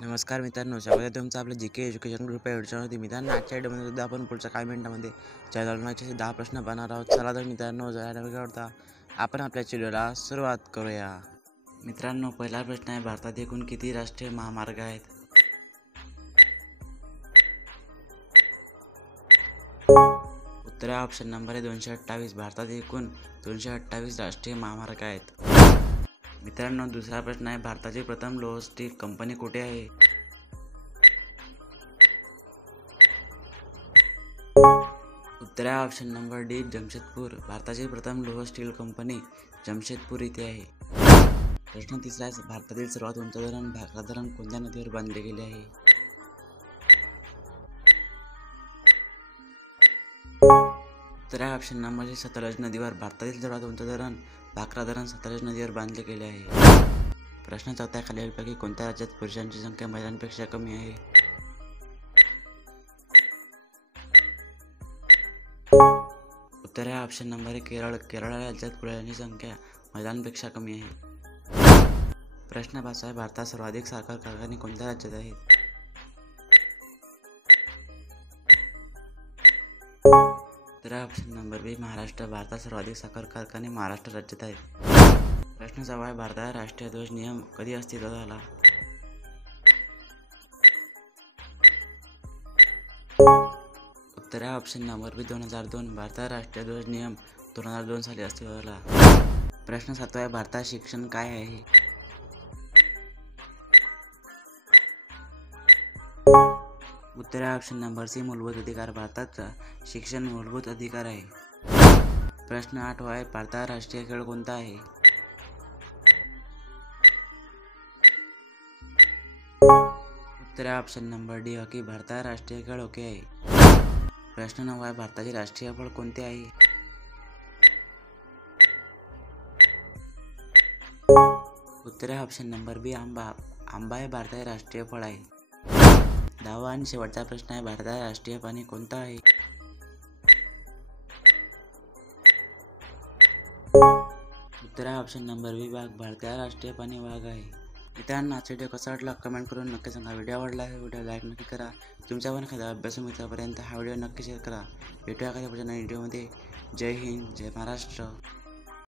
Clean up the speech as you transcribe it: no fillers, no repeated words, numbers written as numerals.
नमस्कार मित्रांनो, स्वागत आहे तुमचं आपलं जी के एज्युकेशन ग्रुप या व्हिडिओवरती. मित्रांनो, आजच्या व्हिडिओमध्ये सुद्धा आपण पुढच्या काही मिनिटांमध्ये चालवण्याचे 10 प्रश्न पाहणार आहोत. चला तर मित्रांनो, जरा वेळ करता आपण आपल्या व्हिडिओला सुरुवात करूया. मित्रांनो, पहिला प्रश्न आहे, भारतात एकूण किती राष्ट्रीय महामार्ग आहेत? उत्तर ऑप्शन नंबर आहे 228. भारतात एकूण 228 राष्ट्रीय महामार्ग आहेत. मित्रांनो, दुसरा प्रश्न आहे, भारताची प्रथम लोह स्टील कंपनी कुठे आहे? उत्तर आहे ऑप्शन नंबर डी, जमशेदपूर. भारताची प्रथम लोह स्टील कंपनी जमशेदपूर येथे आहे. प्रश्न तिसरा आहे, भारतातील सर्वात उंच धरण भाकरा धरण कोणत्या नदीवर बांधले गेले आहे? उत्तर आहे ऑप्शन नंबर सी, सतलज नदीवर. भारतातील सर्वात उंच धरण भाकरा धरण सतलज नदीवर बांधले गेले आहे. प्रश्न चौथा, खालीलपैकी कोणत्या राज्यात पुरुषांची संख्या महिलांपेक्षा कमी आहे? उत्तर आहे option number A, Kerala. Kerala राज्यात पुरुषांची संख्या महिलांपेक्षा कमी आहे. प्रश्न 5 आहे, भारतात सर्वाधिक साखर कारखाने कोणत्या राज्यात आहेत? उत्तर आहे ऑप्शन नंबर बी, महाराष्ट्र. भारतात सर्वाधिक साखर कारखाने महाराष्ट्र राज्यात आहेत. प्रश्न 6 आहे, भारतात राष्ट्रीय ध्वज नियम कधी अस्तित्वात आला? उत्तर आहे ऑप्शन नंबर बी, 2002. भारतात राष्ट्रीय ध्वज नियम 2002 साली अस्तित्वात आला. प्रश्न 7 आहे, भारतात शिक्षण काय आहे? उत्तर आहे ऑप्शन नंबर सी, मूलभूत अधिकार. भारतात शिक्षण मूलभूत अधिकार आहे. प्रश्न 8 आहे, भारतात राष्ट्रीय खेळ कोणता आहे? उत्तर आहे ऑप्शन नंबर डी, हॉकी. भारतात राष्ट्रीय खेळ हॉकी आहे. प्रश्न 9 आहे, भारताचे राष्ट्रीय फळ कोणते आहे? उत्तर आहे ऑप्शन नंबर बी, आंबा. आंबा हे भारताचे राष्ट्रीय फळ आहे. 10वा आणि शेवटचा प्रश्न आहे, भारताचे राष्ट्रीय पाणी कोणतं आहे? उत्तर आहे ऑप्शन नंबर बी, वाघ. भारताचे राष्ट्रीय पाणी वाघ आहे. मित्रांनो, आजचा व्हिडिओ कसा वाटला कमेंट करून नक्की सांगा. व्हिडिओ आवडला आहे व्हिडिओ लाईक नक्की करा. तुमच्या पण एखाद्या अभ्यासू मित्रापर्यंत हा व्हिडिओ नक्की शेअर करा. भेटूया एखाद्या पुढच्या व्हिडिओमध्ये. जय हिंद, जय महाराष्ट्र.